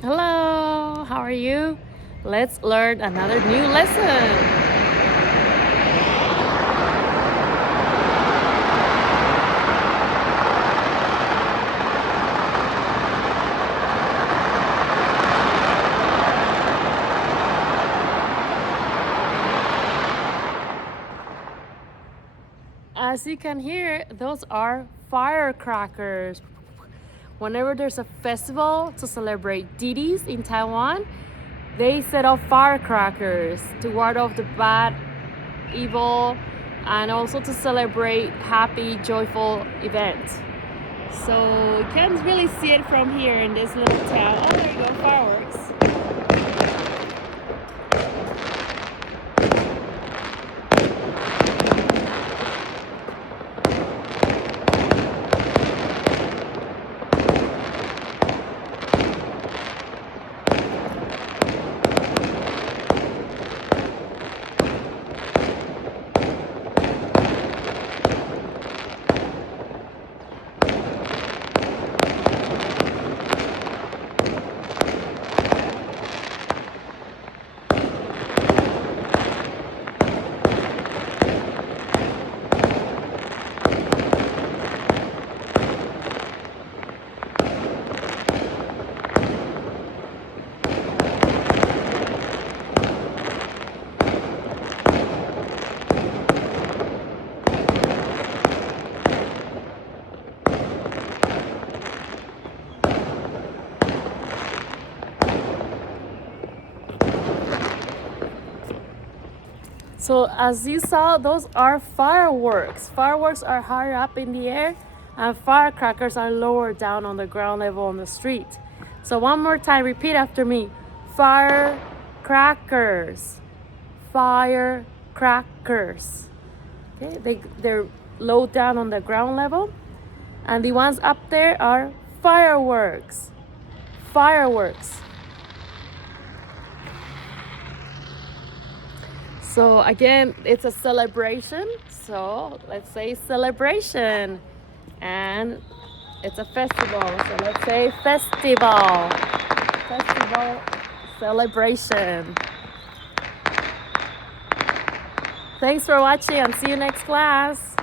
Hello, how are you? Let's learn another new lesson. As you can hear, those are firecrackers. Whenever there's a festival to celebrate deities in Taiwan, they set off firecrackers to ward off the bad, evil, and also to celebrate happy, joyful events. So you can't really see it from here in this little town. Oh, there you go, fireworks. So as you saw, those are fireworks. Fireworks are higher up in the air and firecrackers are lower down on the ground level on the street. So one more time, repeat after me. Firecrackers. Firecrackers. Okay, they're low down on the ground level. And the ones up there are fireworks. Fireworks. So again, it's a celebration. So let's say celebration. And it's a festival. So let's say festival. Festival celebration. Thanks for watching and see you next class.